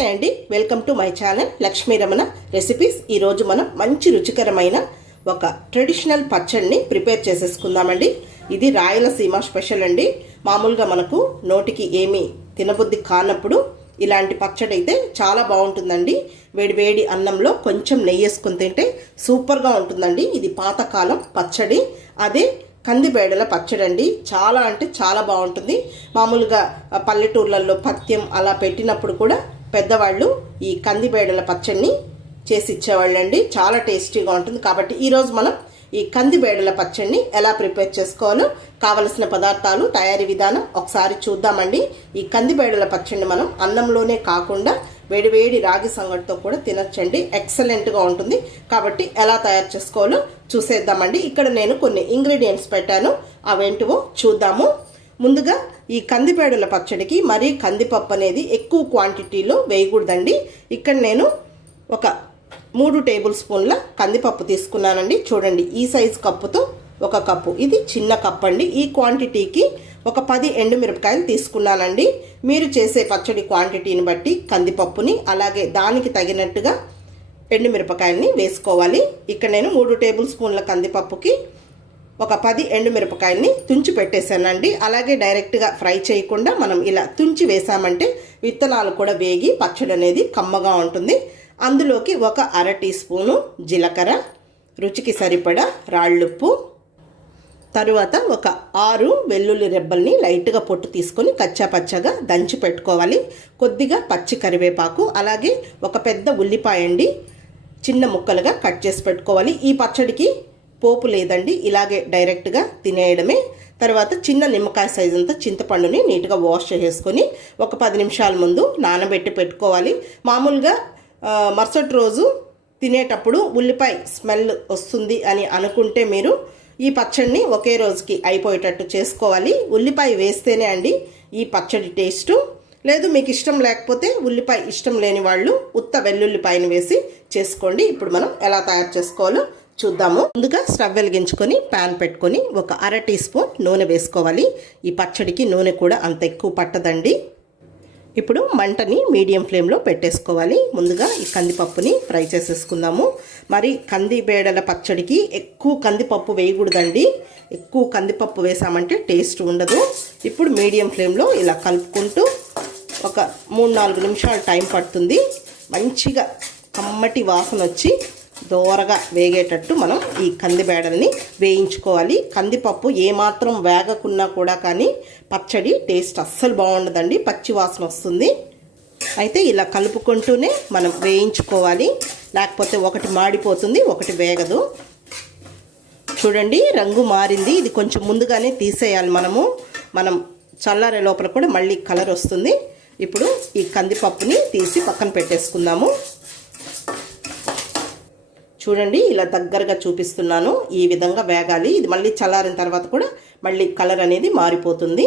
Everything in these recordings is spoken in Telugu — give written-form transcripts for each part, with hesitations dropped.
నమస్తే అండి, welcome to my channel Lakshmi Ramana recipes. ఈరోజు మనం మంచి రుచికరమైన ఒక ట్రెడిషనల్ పచ్చడిని ప్రిపేర్ చేసేసుకుందామండి. ఇది రాయలసీమ స్పెషల్ అండి. మామూలుగా మనకు నోటికి ఏమీ తినబుద్ధి కానప్పుడు ఇలాంటి పచ్చడి అయితే చాలా బాగుంటుందండి. వేడి వేడి అన్నంలో కొంచెం నెయ్యి వేసుకొని తింటే సూపర్గా ఉంటుందండి. ఇది పాతకాలం పచ్చడి, అదే కందిబేడల పచ్చడి అండి. చాలా అంటే చాలా బాగుంటుంది. మామూలుగా పల్లెటూర్లలో పథ్యం అలా పెట్టినప్పుడు కూడా పెద్దవాళ్ళు ఈ కందిబేడల పచ్చడిని చేసి ఇచ్చేవాళ్ళండి. చాలా టేస్టీగా ఉంటుంది. కాబట్టి ఈరోజు మనం ఈ కందిబేడల పచ్చడిని ఎలా ప్రిపేర్ చేసుకోవాలో కావలసిన పదార్థాలు, తయారీ విధానం ఒకసారి చూద్దామండి. ఈ కందిబేడల పచ్చడిని మనం అన్నంలోనే కాకుండా వేడివేడి రాగి సంగటితో కూడా తినచ్చండి. ఎక్సలెంట్గా ఉంటుంది. కాబట్టి ఎలా తయారు చేసుకోవాలో చూసేద్దామండి. ఇక్కడ నేను కొన్ని ఇంగ్రీడియంట్స్ పెట్టాను, అవేంటివో చూద్దాము. ముందుగా ఈ కందిబేడల పచ్చడికి మరీ కందిపప్పు అనేది ఎక్కువ క్వాంటిటీలో వేయకూడదండి. ఇక్కడ నేను ఒక 3 టేబుల్ స్పూన్ల కందిపప్పు తీసుకున్నానండి. చూడండి, ఈ సైజు కప్పుతో 1 కప్పు, ఇది చిన్న కప్ అండి. ఈ క్వాంటిటీకి ఒక 10 ఎండుమిరపకాయలు తీసుకున్నానండి. మీరు చేసే పచ్చడి క్వాంటిటీని బట్టి కందిపప్పుని, అలాగే దానికి తగినట్టుగా ఎండుమిరపకాయలని వేసుకోవాలి. ఇక్కడ నేను 3 టేబుల్ స్పూన్ల కందిపప్పుకి ఒక 10 ఎండుమిరపకాయలని తుంచి పెట్టేశానండి. అలాగే డైరెక్ట్గా ఫ్రై చేయకుండా మనం ఇలా తుంచి వేసామంటే విత్తనాలు కూడా వేగి పచ్చడి అనేది కమ్మగా ఉంటుంది. అందులోకి ఒక 1/2 టీ స్పూను జీలకర్ర, రుచికి సరిపడా రాళ్ళుప్పు, తరువాత ఒక 6 వెల్లుల్లి రెబ్బల్ని లైట్గా పొట్టు తీసుకొని కచ్చాపచ్చగా దంచి పెట్టుకోవాలి. కొద్దిగా పచ్చి కరివేపాకు, అలాగే ఒక పెద్ద ఉల్లిపాయ అండి చిన్న ముక్కలుగా కట్ చేసి పెట్టుకోవాలి. ఈ పచ్చడికి పోపు లేదండి, ఇలాగే డైరెక్ట్గా తినేయడమే. తర్వాత చిన్న నిమ్మకాయ సైజు అంతా చింతపండుని నీట్గా వాష్ చేసుకొని ఒక 10 నిమిషాల ముందు నానబెట్టి పెట్టుకోవాలి. మామూలుగా మరుసటి రోజు తినేటప్పుడు ఉల్లిపాయ స్మెల్ వస్తుంది అని అనుకుంటే మీరు ఈ పచ్చడిని ఒకే రోజుకి అయిపోయేటట్టు చేసుకోవాలి. ఉల్లిపాయ వేస్తేనే అండి ఈ పచ్చడి టేస్టు. లేదు మీకు ఇష్టం లేకపోతే, ఉల్లిపాయ ఇష్టం లేని వాళ్ళు ఉత్త వెల్లుల్లిపాయను వేసి చేసుకోండి. ఇప్పుడు మనం ఎలా తయారు చేసుకోవాలో చూద్దాము. ముందుగా స్టవ్ వెలిగించుకొని ప్యాన్ పెట్టుకొని ఒక 1/2 టీ స్పూన్ నూనె వేసుకోవాలి. ఈ పచ్చడికి నూనె కూడా అంత ఎక్కువ పట్టదండి. ఇప్పుడు మంటని మీడియం ఫ్లేమ్లో పెట్టేసుకోవాలి. ముందుగా ఈ కందిపప్పుని ఫ్రై చేసేసుకుందాము. మరి కందిబేడల పచ్చడికి ఎక్కువ కందిపప్పు వేయకూడదండి. ఎక్కువ కందిపప్పు వేసామంటే టేస్ట్ ఉండదు. ఇప్పుడు మీడియం ఫ్లేమ్లో ఇలా కలుపుకుంటూ ఒక 3-4 నిమిషాలు టైం పడుతుంది. మంచిగా కమ్మటి వాసన వచ్చి దోరగా వేగేటట్టు మనం ఈ కందిబేడల్ని వేయించుకోవాలి. కందిపప్పు ఏమాత్రం వేగకున్నా కూడా కానీ పచ్చడి టేస్ట్ అస్సలు బాగుండదండి, పచ్చి వాసన వస్తుంది. అయితే ఇలా కలుపుకుంటూనే మనం వేయించుకోవాలి, లేకపోతే ఒకటి మాడిపోతుంది, ఒకటి వేగదు. చూడండి, రంగు మారింది. ఇది కొంచెం ముందుగానే తీసేయాలి. మనం చల్లారే లోపల కూడా మళ్ళీ కలర్ వస్తుంది. ఇప్పుడు ఈ కందిపప్పుని తీసి పక్కన పెట్టేసుకుందాము. చూడండి, ఇలా దగ్గరగా చూపిస్తున్నాను. ఈ విధంగా వేగాలి. ఇది మళ్ళీ చల్లారిన తర్వాత కూడా మళ్ళీ కలర్ అనేది మారిపోతుంది.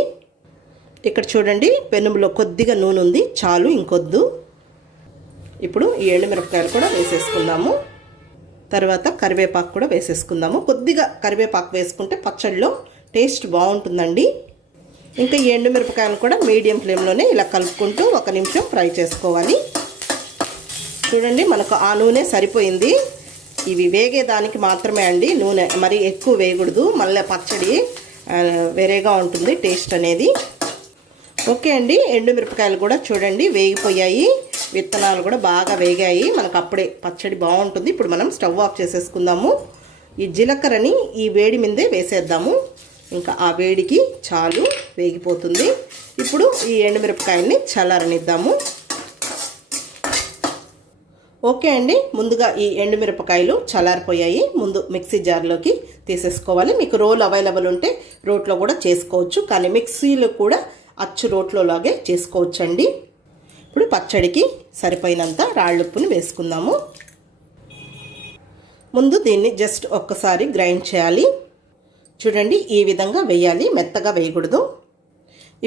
ఇక్కడ చూడండి, పెనుములో కొద్దిగా నూనె ఉంది, చాలు, ఇంకొద్దు. ఇప్పుడు ఈ ఎండుమిరపకాయలు కూడా వేసేసుకుందాము. తర్వాత కరివేపాకు కూడా వేసేసుకుందాము. కొద్దిగా కరివేపాకు వేసుకుంటే పచ్చడిలో టేస్ట్ బాగుంటుందండి. ఇంకా ఈ ఎండుమిరపకాయలు కూడా మీడియం ఫ్లేమ్లోనే ఇలా కలుపుకుంటూ 1 నిమిషం ఫ్రై చేసుకోవాలి. చూడండి, మనకు ఆ నూనె సరిపోయింది. ఇవి వేగేదానికి మాత్రమే అండి నూనె, మరి ఎక్కువ వేయకూడదు. మళ్ళీ పచ్చడి వేరేగా ఉంటుంది టేస్ట్ అనేది. ఓకే అండి, ఎండుమిరపకాయలు కూడా చూడండి వేగిపోయాయి, విత్తనాలు కూడా బాగా వేగాయి. మనకు అప్పుడే పచ్చడి బాగుంటుంది. ఇప్పుడు మనం స్టవ్ ఆఫ్ చేసేసుకుందాము. ఈ జీలకర్రని ఈ వేడి మీదే వేసేద్దాము. ఇంకా ఆ వేడికి చాలు, వేగిపోతుంది. ఇప్పుడు ఈ ఎండుమిరపకాయల్ని చల్లారనిద్దాము. ఓకే అండి, ముందుగా ఈ ఎండుమిరపకాయలు చల్లారిపోయాయి. ముందు మిక్సీ జార్లోకి తీసేసుకోవాలి. మీకు రోల్ అవైలబుల్ ఉంటే రోట్లో కూడా చేసుకోవచ్చు, కానీ మిక్సీలో కూడా అచ్చు రోట్లో లాగే చేసుకోవచ్చండి. ఇప్పుడు పచ్చడికి సరిపోయినంత రాళ్ళుప్పుని వేసుకుందాము. ముందు దీన్ని జస్ట్ ఒక్కసారి గ్రైండ్ చేయాలి. చూడండి, ఈ విధంగా వేయాలి, మెత్తగా వేయకూడదు.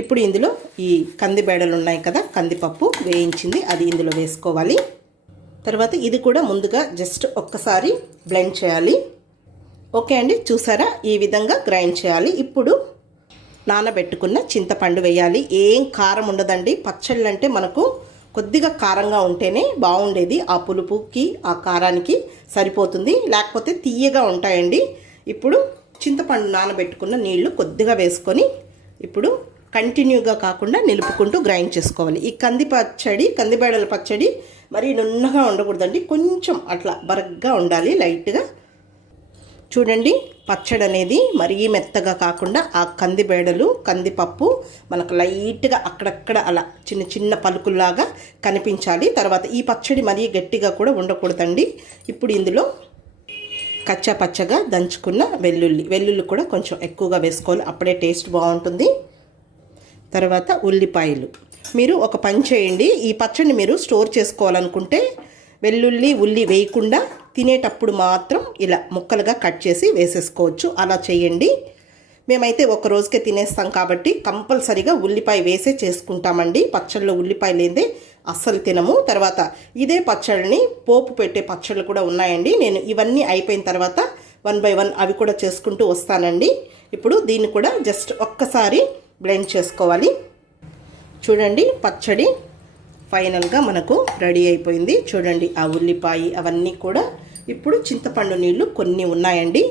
ఇప్పుడు ఇందులో ఈ కందిబేడలు ఉన్నాయి కదా, కందిపప్పు వేయించింది, అది ఇందులో వేసుకోవాలి. తర్వాత ఇది కూడా ముందుగా జస్ట్ ఒక్కసారి బ్లెండ్ చేయాలి. ఓకే అండి, చూసారా, ఈ విధంగా గ్రైండ్ చేయాలి. ఇప్పుడు నానబెట్టుకున్న చింతపండు వేయాలి. ఏం కారం ఉండదండి. పచ్చళ్ళు అంటే మనకు కొద్దిగా కారంగా ఉంటేనే బాగుండేది. ఆ పులుపుకి ఆ కారానికి సరిపోతుంది, లేకపోతే తీయగా ఉంటాయండి. ఇప్పుడు చింతపండు నానబెట్టుకున్న నీళ్లు కొద్దిగా వేసుకొని ఇప్పుడు కంటిన్యూగా కాకుండా నిలుపుకుంటూ గ్రైండ్ చేసుకోవాలి. ఈ కందిబేడల పచ్చడి మరీ నున్నగా ఉండకూడదండి, కొంచెం అట్లా బరగ్గా ఉండాలి లైట్గా. చూడండి, పచ్చడి అనేది మరీ మెత్తగా కాకుండా ఆ కందిబేడలు కందిపప్పు మనకు లైట్గా అక్కడక్కడ అలా చిన్న చిన్న పలుకుల్లాగా కనిపించాలి. తర్వాత ఈ పచ్చడి మరీ గట్టిగా కూడా ఉండకూడదండి. ఇప్పుడు ఇందులో కచ్చా పచ్చగా దంచుకున్న వెల్లుల్లి కూడా కొంచెం ఎక్కువగా వేసుకోవాలి, అప్పుడే టేస్ట్ బాగుంటుంది. తర్వాత ఉల్లిపాయలు. మీరు ఒక పని చేయండి, ఈ పచ్చడిని మీరు స్టోర్ చేసుకోవాలనుకుంటే ఉల్లి వేయకుండా తినేటప్పుడు మాత్రం ఇలా ముక్కలుగా కట్ చేసి వేసేసుకోవచ్చు. అలా చేయండి. మేమైతే ఒక రోజుకే తినేస్తాం కాబట్టి కంపల్సరీగా ఉల్లిపాయ వేసే చేసుకుంటామండి. పచ్చళ్ళలో ఉల్లిపాయ లేదే అస్సలు తినము. తర్వాత ఇదే పచ్చడిని పోపు పెట్టే పచ్చళ్ళు కూడా ఉన్నాయండి. నేను ఇవన్నీ అయిపోయిన తర్వాత 1 by 1 అవి కూడా చేసుకుంటూ వస్తానండి. ఇప్పుడు దీన్ని కూడా జస్ట్ ఒక్కసారి బ్లెండ్ చేసుకోవాలి. చూడండి, పచ్చడి ఫైనల్గా మనకు రెడీ అయిపోయింది. చూడండి, ఆ ఉల్లిపాయ అవన్నీ కూడా. ఇప్పుడు చింతపండు నీళ్ళు కొన్ని ఉన్నాయండి,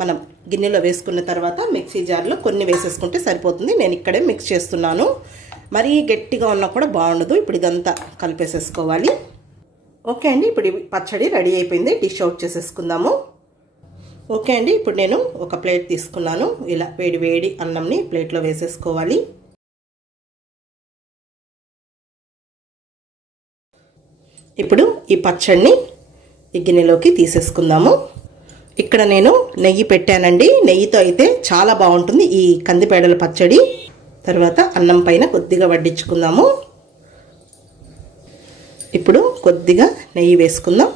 మనం గిన్నెలో వేసుకున్న తర్వాత మిక్సీ జార్లో కొన్ని వేసేసుకుంటే సరిపోతుంది. నేను ఇక్కడే మిక్స్ చేస్తున్నాను, మరీ గట్టిగా ఉన్నా కూడా బాగుండదు. ఇప్పుడు ఇదంతా కలిపేసేసుకోవాలి. ఓకే అండి, ఇప్పుడు పచ్చడి రెడీ అయిపోయింది. డిష్ అవుట్ చేసేసుకుందాము. ఓకే అండి, ఇప్పుడు నేను ఒక ప్లేట్ తీసుకున్నాను. ఇలా వేడి అన్నంని ప్లేట్లో వేసేసుకోవాలి. ఇప్పుడు ఈ పచ్చడిని ఈ గిన్నెలోకి తీసేసుకుందాము. ఇక్కడ నేను నెయ్యి పెట్టానండి. నెయ్యితో అయితే చాలా బాగుంటుంది ఈ కందిబేడల పచ్చడి. తర్వాత అన్నం పైన కొద్దిగా వడ్డించుకుందాము. ఇప్పుడు కొద్దిగా నెయ్యి వేసుకుందాం.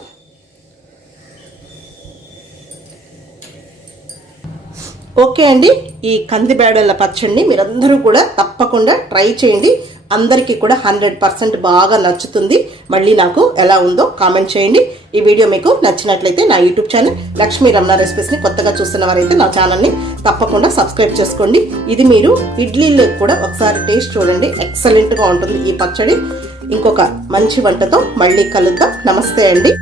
ఓకే అండి, ఈ కందిబేడల పచ్చడిని మీరందరూ కూడా తప్పకుండా ట్రై చేయండి. అందరికీ కూడా 100% బాగా నచ్చుతుంది. మళ్ళీ నాకు ఎలా ఉందో కామెంట్ చేయండి. ఈ వీడియో మీకు నచ్చినట్లయితే నా యూట్యూబ్ ఛానల్ లక్ష్మీ రమణ రెసిపీస్ని కొత్తగా చూస్తున్న వారైతే నా ఛానల్ని తప్పకుండా సబ్స్క్రైబ్ చేసుకోండి. ఇది మీరు ఇడ్లీలో కూడా ఒకసారి టేస్ట్ చూడండి, ఎక్సలెంట్గా ఉంటుంది ఈ పచ్చడి. ఇంకొక మంచి వంటతో మళ్ళీ కలుద్దాం. నమస్తే అండి.